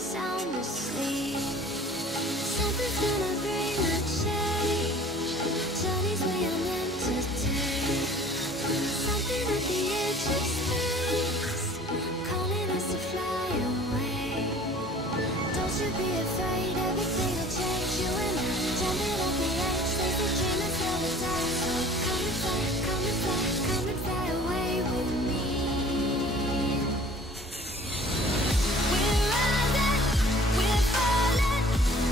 sound asleep. Something's gonna bring the change. Journeys we are meant to take. Something at the edge of space, calling us to fly away. Don't you be afraid, everything will change. You and I, jumping off the edge. Take the dream and never die. So come and fly, come and fly, come and fly away with me. We're rising, we're falling,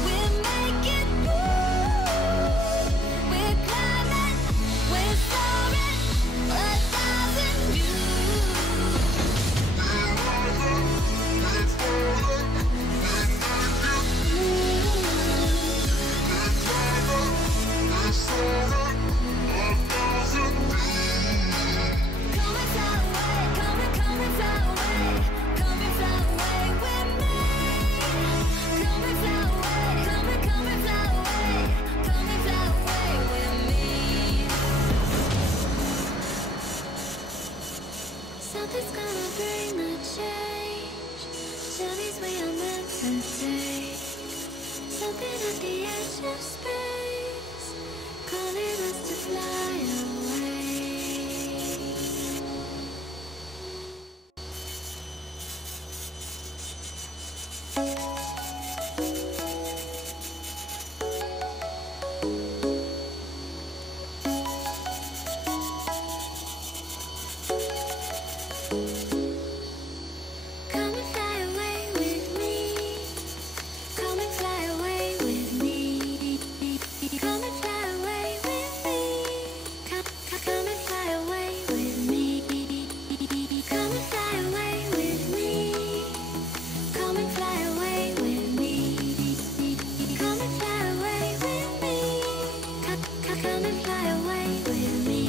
we're making moves. We're climbing, we're soaring, 1,000 views. We're rising, we're falling, we're making moves. We're climbing, we're soaring, 1,000 views. Come and fly away, come and fly away, come and fly away with me. Come and fly away, come and fly away, come and fly away with me. Something's gonna bring the change. Journeys we are meant to take. Something at the edge of space, calling us to fly away. Come and fly away with me. Come and fly away with me. Come and fly away with me. Come and fly away with me. Come and fly away with me. Come and fly away with me. Come and fly away with me. Come and fly away with me.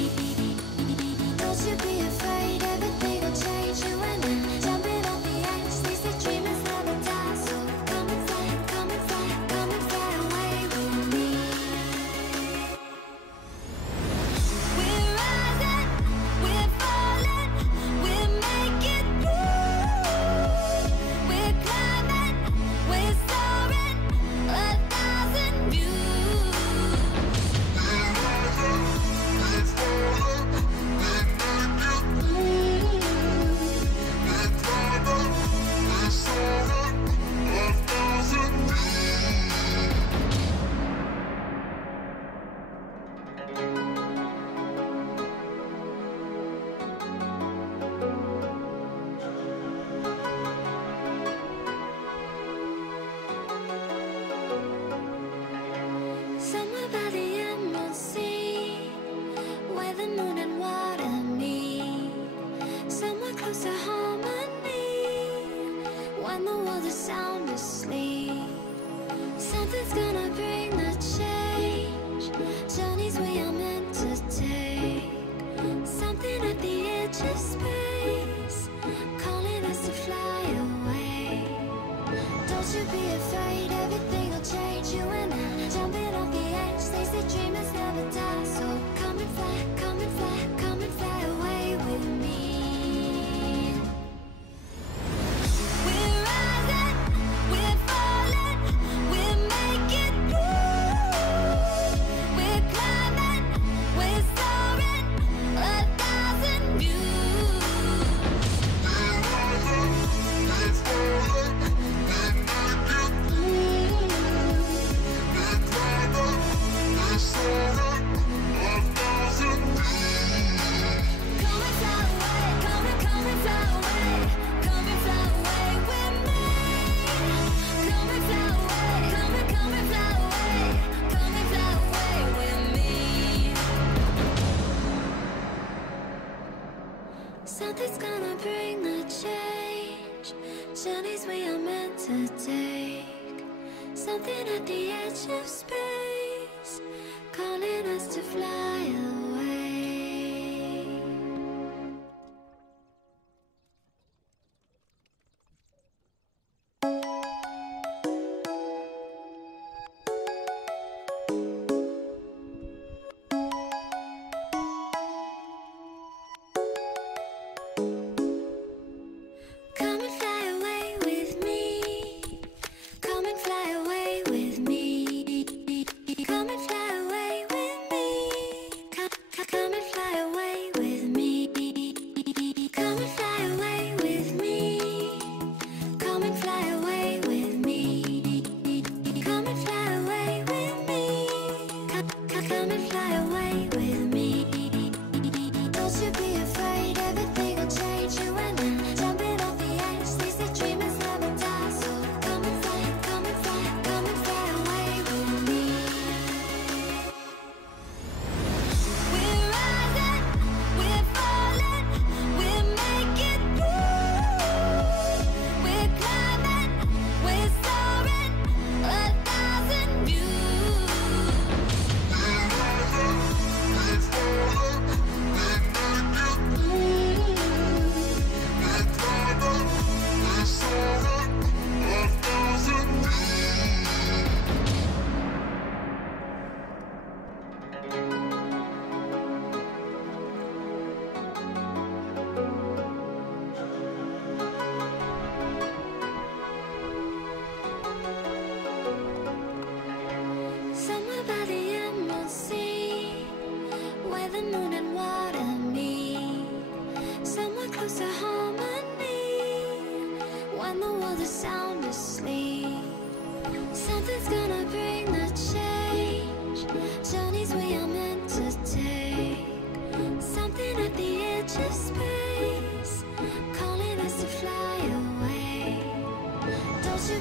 Don't you be afraid, everything will change. You and I, jumping off the edge. They say dreamers never die. So come and fly, come and fly, come and fly away with me. We're rising, we're falling, we're making moves. We're climbing, we're soaring, 1,000 views. We're rising, we're falling, we're making moves. We're climbing, we're soaring, 1,000 Somewhere by the emerald sea, where the moon and water meet. Somewhere close to harmony, when the world is sound asleep. Something's gonna bring the change. Journeys we are meant to take. Something at the edge of space, calling us to fly away. Don't you be afraid, everything will change. You and I, jumping off the edge. They say dreamers never die. So come and fly, come and fly, come and fly away with me. We're rising, we're falling, we're making moves. We're climbing, we're soaring, 1,000 views. We're rising, we're falling, we're making moves. We're climbing, we're soaring, 1,000 views. Come and fly away, come and fly away, come and fly away with me. Come and fly away, come and fly away, come and fly away with me. Something's gonna bring the change. Journeys we are meant to take. Something at the edge of space, calling us to fly away. Come and fly away with me.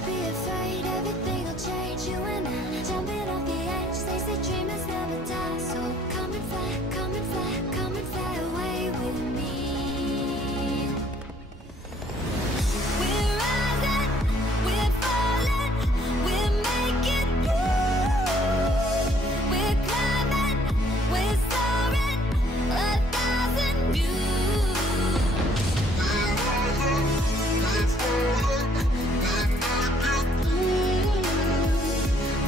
be afraid, everything will change. You and I, jumping off the edge. They say dreamers never die. So come and fly, come and fly, come and fly away with me. We're rising, we're falling, we're making through. We're climbing, we're soaring, 1,000 views. We're rising, we're falling, we're making through.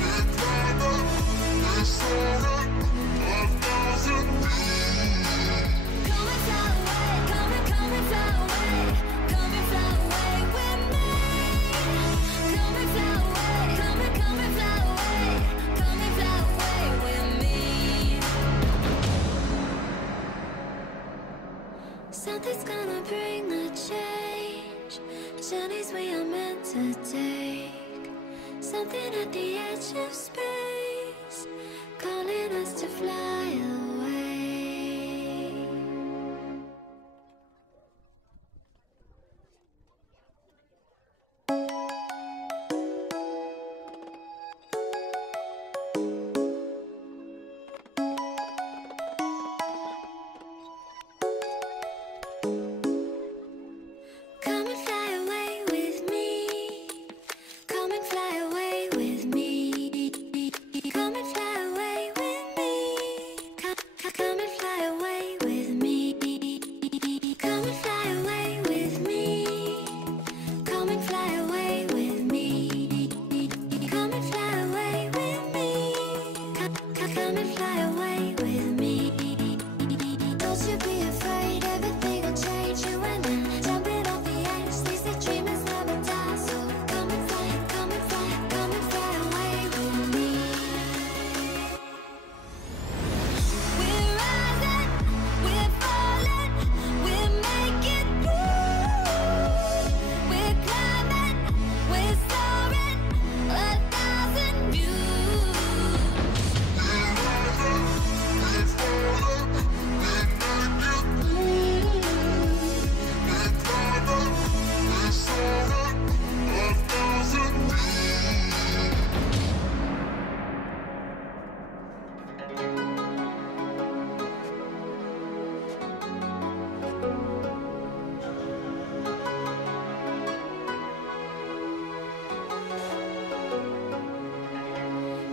We're climbing, we're soaring, 1,000 views. Come and fly away, come and fly away, come and fly away with me. Come and fly away, come and fly away, come and fly away with me. Something's gonna bring the change. Journeys we are meant to take. Something at the edge of space, calling us to fly away. Come and fly away with me. Come and fly away with me. Come and fly away with me. Come and fly away with me. Come and fly away with me. Come and fly away with me. Come and fly away with me. Come and fly away with me. Don't you be afraid, everything will change. You and I, jumping off the edge. They say dreamers never die. So come and fly, come and fly, come and fly away with me. We're rising, we're falling, we're making through. We're climbing, we're soaring, 1,000 views. We're rising, we're falling, we're making through. We're climbing, we're soaring, 1,000 views.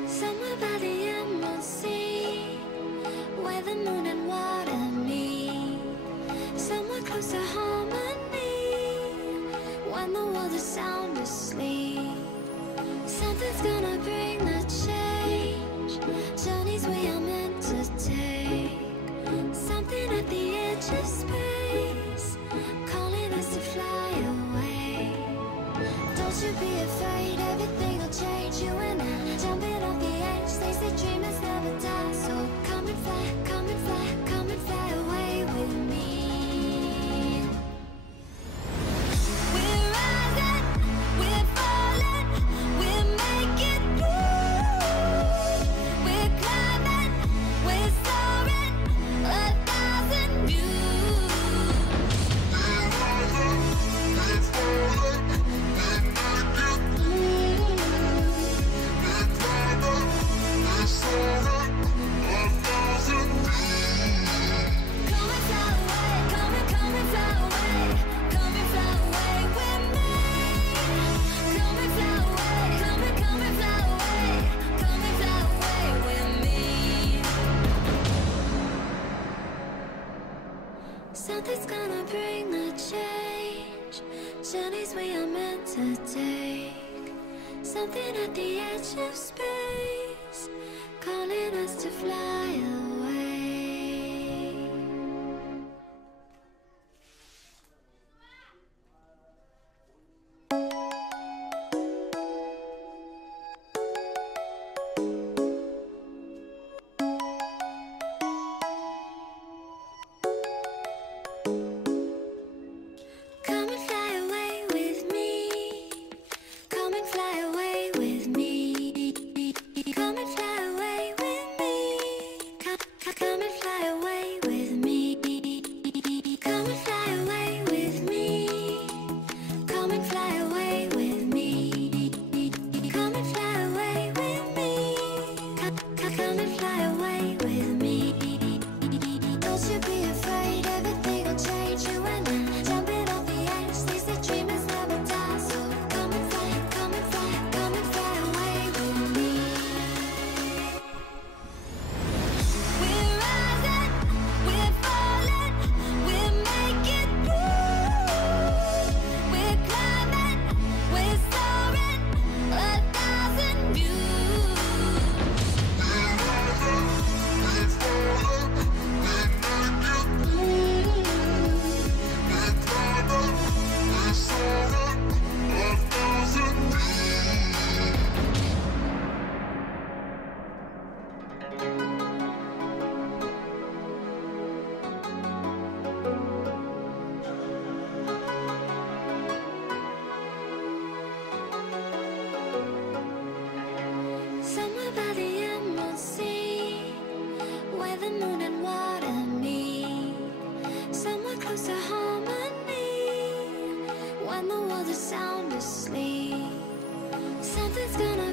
Somewhere by the emerald sea, where the moon and water meet. Somewhere close to harmony, when the world is sound asleep. Something's gonna bring the change. Journeys we are meant to take. Something at the edge of space, calling us to fly away. Don't you be afraid, everything will change. You and I, jumping off the edge. They say dreamers never die. So come and fly, come and fly, come and fly away with me. We're rising, we're falling, we're making through. We're climbing, we're soaring, 1,000 views. We're rising, we're falling, we're making through. We're climbing, we're soaring, 1,000 views. Come and fly away, come and fly away, come and fly away with me. Come and fly away, come and fly away, come and fly away with me. Something's gonna bring the change. Journeys we are meant to take. Something at the edge of space, calling us to fly away. Come and fly away with me. Come and fly away with me. Come and fly away with me. Something's gonna